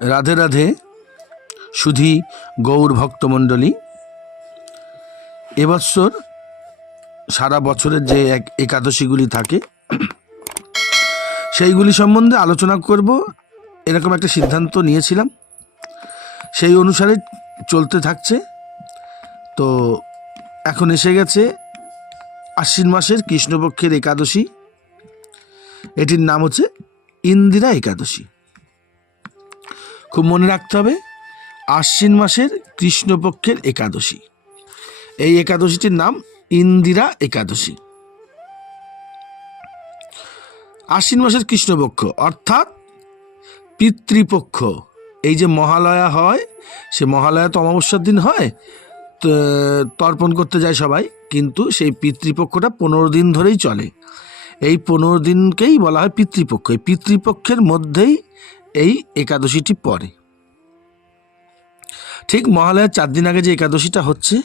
রাধে রাধে সুধী গৌর ভক্তমণ্ডলী। এবছর সারা বছরের যে একাদশীগুলি থাকে সেইগুলি সম্বন্ধে আলোচনা করব, এরকম একটা সিদ্ধান্ত নিয়েছিলাম, সেই অনুসারে চলতে থাকছে। তো এখন এসে গেছে আশ্বিন মাসের কৃষ্ণপক্ষের একাদশী। এটির নাম হচ্ছে ইন্দিরা একাদশী। খুব মনে রাখতে হবে, আশ্বিন মাসের কৃষ্ণপক্ষের একাদশী। এই একাদশীটির নাম ইন্দিরা একাদশী। আশ্বিন মাসের কৃষ্ণপক্ষ অর্থাৎ পিতৃপক্ষ। এই যে মহালয়া হয়, সে মহালয়া তো অমাবস্যার দিন হয়, তর্পণ করতে যায় সবাই, কিন্তু সেই পিতৃপক্ষটা 15 দিন ধরেই চলে। এই 15 দিনকেই বলা হয় পিতৃপক্ষ। এই পিতৃপক্ষের মধ্যেই এই একাদশীটি পড়ে। ঠিক মহালয়ার 4 দিন আগে যে একাদশীটা হচ্ছে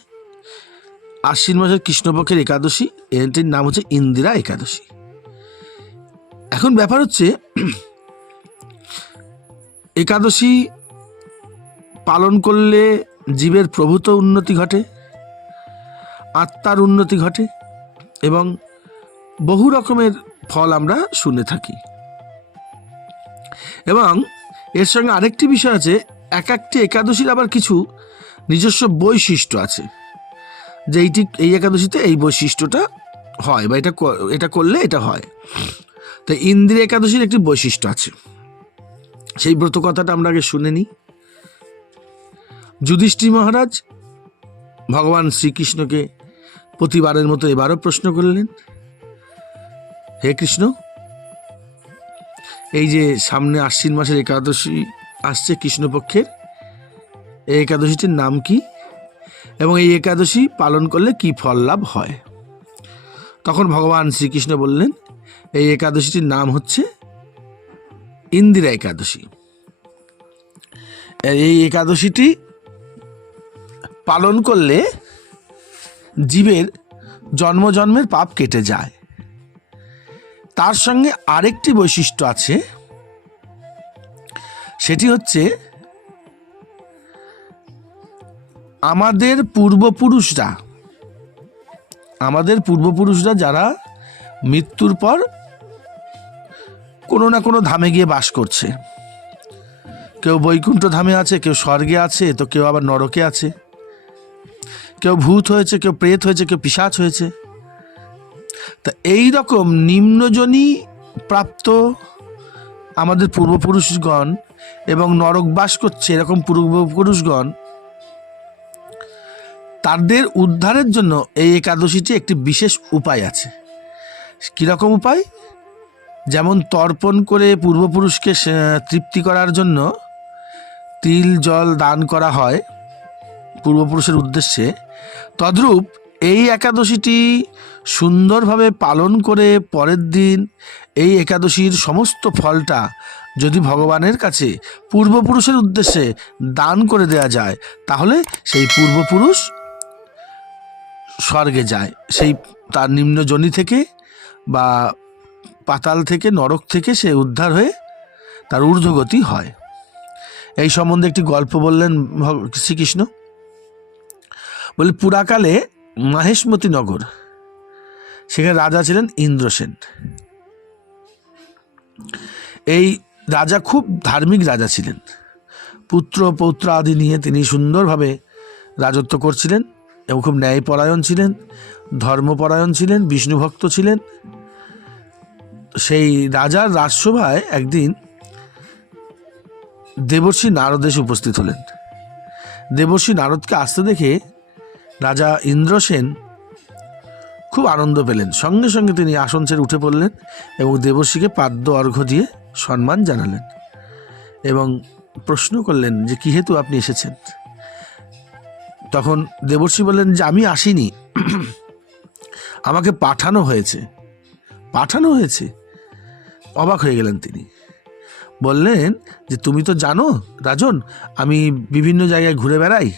আশ্বিন মাসের কৃষ্ণপক্ষের একাদশী, এটির নাম হচ্ছে ইন্দিরা একাদশী। এখন ব্যাপার হচ্ছে, একাদশী পালন করলে জীবের প্রভূত উন্নতি ঘটে, আত্মার উন্নতি ঘটে এবং বহু রকমের ফল আমরা শুনে থাকি। এবং এর সঙ্গে আরেকটি বিষয় আছে, এক একটি একাদশীর আবার কিছু নিজস্ব বৈশিষ্ট্য আছে, যে এই একাদশীতে এই বৈশিষ্ট্যটা হয় বা এটা করলে এটা হয়। তো ইন্দিরা একাদশীর একটি বৈশিষ্ট্য আছে, সেই ব্রত কথাটা আমরা আগে শুনে নিই। যুধিষ্ঠির মহারাজ ভগবান শ্রীকৃষ্ণকে প্রতিবারের মতো এবারও প্রশ্ন করলেন, হে কৃষ্ণ, এই যে সামনে আশ্বিন মাসের একাদশী আসছে কৃষ্ণপক্ষের, এই একাদশীটির নাম কি এবং এই একাদশী পালন করলে কি ফল লাভ হয়? তখন ভগবান শ্রীকৃষ্ণ বললেন, এই একাদশীটির নাম হচ্ছে ইন্দিরা একাদশী। এই একাদশীটি পালন করলে জীবের জন্ম জন্মের পাপ কেটে যায়। তার সঙ্গে আরেকটি বৈশিষ্ট্য আছে, সেটি হচ্ছে আমাদের পূর্বপুরুষরা যারা মৃত্যুর পর কোনো না কোনো ধামে গিয়ে বাস করছে, কেউ বৈকুণ্ঠ ধামে আছে, কেউ স্বর্গে আছে, তো কেউ আবার নরকে আছে, কেউ ভূত হয়েছে, কেউ প্রেত হয়েছে, কেউ পিশাচ হয়েছে। তা এই রকম নিম্নজনী প্রাপ্ত আমাদের পূর্বপুরুষগণ এবং নরক বাস করছে এরকম পূর্বপুরুষগণ, তাদের উদ্ধারের জন্য এই একাদশীটি একটি বিশেষ উপায় আছে। কীরকম উপায়? যেমন তর্পণ করে পূর্বপুরুষকে তৃপ্তি করার জন্য তিল জল দান করা হয় পূর্বপুরুষের উদ্দেশ্যে, তদ্রূপ এই একাদশীটি সুন্দরভাবে পালন করে পরের দিন এই একাদশীর সমস্ত ফলটা যদি ভগবানের কাছে পূর্বপুরুষের উদ্দেশ্যে দান করে দেয়া যায়, তাহলে সেই পূর্বপুরুষ স্বর্গে যায়, সেই তার নিম্নজনি থেকে বা পাতাল থেকে, নরক থেকে সে উদ্ধার হয়ে তার ঊর্ধ্বগতি হয়। এই সম্বন্ধে একটি গল্প বললেন শ্রীকৃষ্ণ। বলে, পুরাকালে মাহেশমতি নগর, সেখানে রাজা ছিলেন ইন্দ্রসেন। এই রাজা খুব ধার্মিক রাজা ছিলেন, পুত্র পৌত্র আদি নিয়ে তিনি সুন্দরভাবে রাজত্ব করছিলেন এবং খুব ন্যায়পরায়ণ ছিলেন, ধর্মপরায়ণ ছিলেন, বিষ্ণুভক্ত ছিলেন। সেই রাজার রাজসভায় একদিন দেবর্ষি নারদ এসে উপস্থিত হলেন। দেবর্ষি নারদকে আসতে দেখে রাজা ইন্দ্রসেন খুব আনন্দ পেলেন। সঙ্গে সঙ্গে তিনি আসন ছেড়ে উঠে পড়লেন এবং দেবর্ষিকে পাদ্য অর্ঘ্য দিয়ে সম্মান জানালেন এবং প্রশ্ন করলেন যে কি হেতু আপনি এসেছেন। তখন দেবর্ষি বললেন যে আমি আসিনি, আমাকে পাঠানো হয়েছে। অবাক হয়ে গেলেন তিনি। বললেন যে তুমি তো জানো রাজন, আমি বিভিন্ন জায়গায় ঘুরে বেড়াই,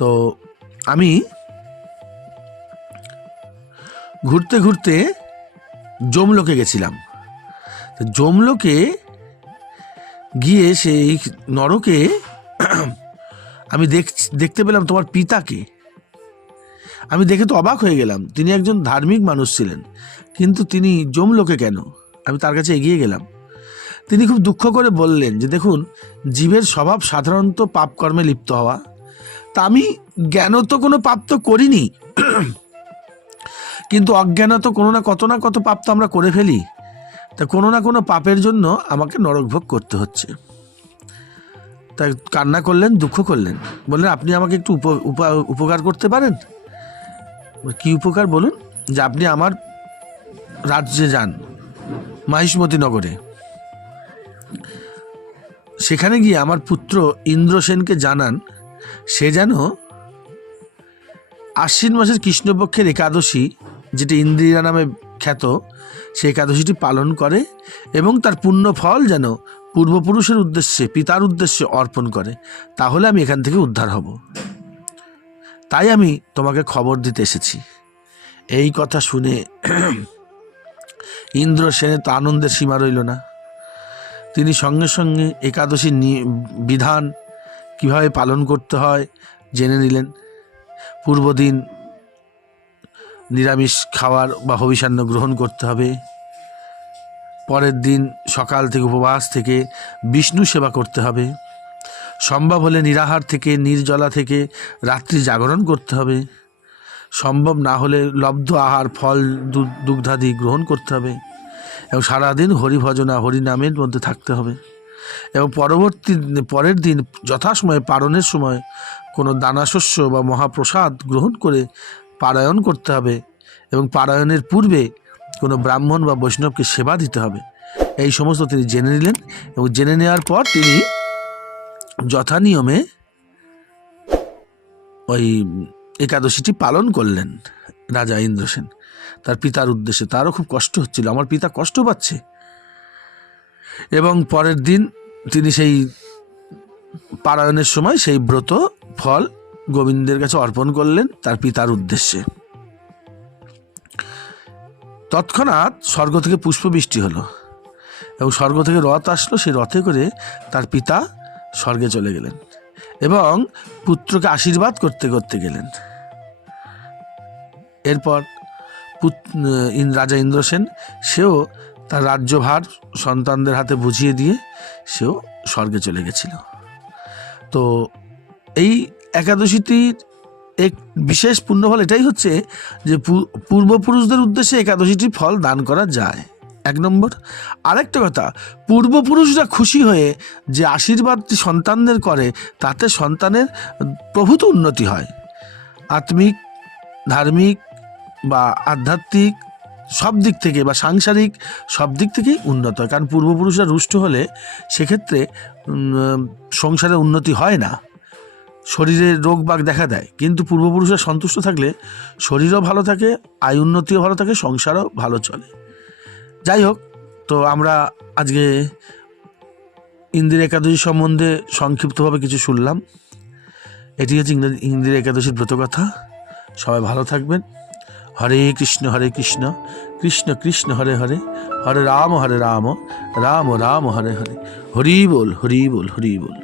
তো আমি ঘুরতে ঘুরতে যমলোকে গেছিলাম। যমলোকে গিয়ে সেই নরকে আমি দেখতে পেলাম তোমার পিতাকে। আমি দেখে তো অবাক হয়ে গেলাম, তিনি একজন ধার্মিক মানুষ ছিলেন, কিন্তু তিনি যমলোকে কেন? আমি তার কাছে এগিয়ে গেলাম। তিনি খুব দুঃখ করে বললেন যে দেখুন, জীবের স্বভাব সাধারণত পাপ কর্মে লিপ্ত হওয়া। তা আমি জ্ঞানত কোনো পাপ তো করিনি, কিন্তু অজ্ঞানত কোনো না কত পাপ তো আমরা করে ফেলি। তা কোনো না কোনো পাপের জন্য আমাকে নরকভোগ করতে হচ্ছে। তাই কান্না করলেন, দুঃখ করলেন, বললেন আপনি আমাকে একটু উপকার করতে পারেন? কি উপকার বলুন? যে আপনি আমার রাজ্যে যান, মাহিষ্মতি নগরে, সেখানে গিয়ে আমার পুত্র ইন্দ্রসেনকে জানান সে যেন আশ্বিন মাসের কৃষ্ণপক্ষের একাদশী, যেটি ইন্দ্রিয়া নামে খ্যাত, সে একাদশীটি পালন করে এবং তার পুণ্য ফল যেন পূর্বপুরুষের উদ্দেশ্যে, পিতার উদ্দেশ্যে অর্পণ করে। তাহলে আমি এখান থেকে উদ্ধার হব। তাই আমি তোমাকে খবর দিতে এসেছি। এই কথা শুনে ইন্দ্রসেনের তো আনন্দের সীমা রইল না। তিনি সঙ্গে সঙ্গে একাদশীর বিধান কিভাবে পালন করতে হয় জেনে নিলেন। পূর্বদিন নিরামিষ খাওয়ার বা হবিষান্ন গ্রহণ করতে হবে। পরের দিন সকাল থেকে উপবাস থেকে বিষ্ণু সেবা করতে হবে। সম্ভব হলে নিরাহার থেকে, নির্জলা থেকে রাত্রি জাগরণ করতে হবে। সম্ভব না হলে লব্ধ আহার, ফল, দুগ্ধাদি গ্রহণ করতে হবে এবং সারাদিন হরিভজনা, হরিনামের মধ্যে থাকতে হবে। এবং পরের দিন যথাসময়ে পারণের সময় কোনো দানাশস্য বা মহাপ্রসাদ গ্রহণ করে পারায়ণ করতে হবে এবং পারায়ণের পূর্বে কোনো ব্রাহ্মণ বা বৈষ্ণবকে সেবা দিতে হবে। এই সমস্ত তিনি জেনে নিলেন এবং জেনে নেওয়ার পর তিনি যথানিয়মে ওই একাদশীটি পালন করলেন। রাজা ইন্দ্রসেন তার পিতার উদ্দেশ্যে, তারও খুব কষ্ট হচ্ছিল, আমার পিতা কষ্ট পাচ্ছে। এবং পরের দিন তিনি সেই পারায়ণের সময় সেই ব্রত ফল গোবিন্দের কাছে অর্পণ করলেন তার পিতার উদ্দেশ্যে। তৎক্ষণাৎ স্বর্গ থেকে পুষ্পবৃষ্টি হলো এবং স্বর্গ থেকে রথ আসলো। সেই রথে করে তার পিতা স্বর্গে চলে গেলেন এবং পুত্রকে আশীর্বাদ করতে করতে গেলেন। এরপর রাজা ইন্দ্রসেন সেও তার রাজ্যভার সন্তানদের হাতে বুঝিয়ে দিয়ে সেও স্বর্গে চলে গেছিল। তো এই একাদশীটির এক বিশেষ পুণ্যফল এটাই হচ্ছে যে পূর্বপুরুষদের উদ্দেশ্যে একাদশীটির ফল দান করা যায়, এক নম্বর। আরেকটা কথা, পূর্বপুরুষরা খুশি হয়ে যে আশীর্বাদটি সন্তানদের করে, তাতে সন্তানের প্রভূত উন্নতি হয়। আত্মিক, ধার্মিক বা আধ্যাত্মিক সব দিক থেকে বা সাংসারিক সব দিক থেকেই উন্নত হয়। কারণ পূর্বপুরুষরা রুষ্ট হলে সেক্ষেত্রে সংসারে উন্নতি হয় না, শরীরে রোগ বাগ দেখা দেয়। কিন্তু পূর্বপুরুষরা সন্তুষ্ট থাকলে শরীরও ভালো থাকে, আয় উন্নতিও ভালো থাকে, সংসারও ভালো চলে। যাই হোক, তো আমরা আজকে ইন্দিরা একাদশী সম্বন্ধে সংক্ষিপ্তভাবে কিছু শুনলাম। এটি হচ্ছে ইন্দিরা একাদশীর ব্রতকথা। সবাই ভালো থাকবেন। হরে কৃষ্ণ কৃষ্ণ কৃষ্ণ হরে হরে, হরে রাম রাম রাম রাম হরে হরে। হরি বল, হরি বল, হরি বল।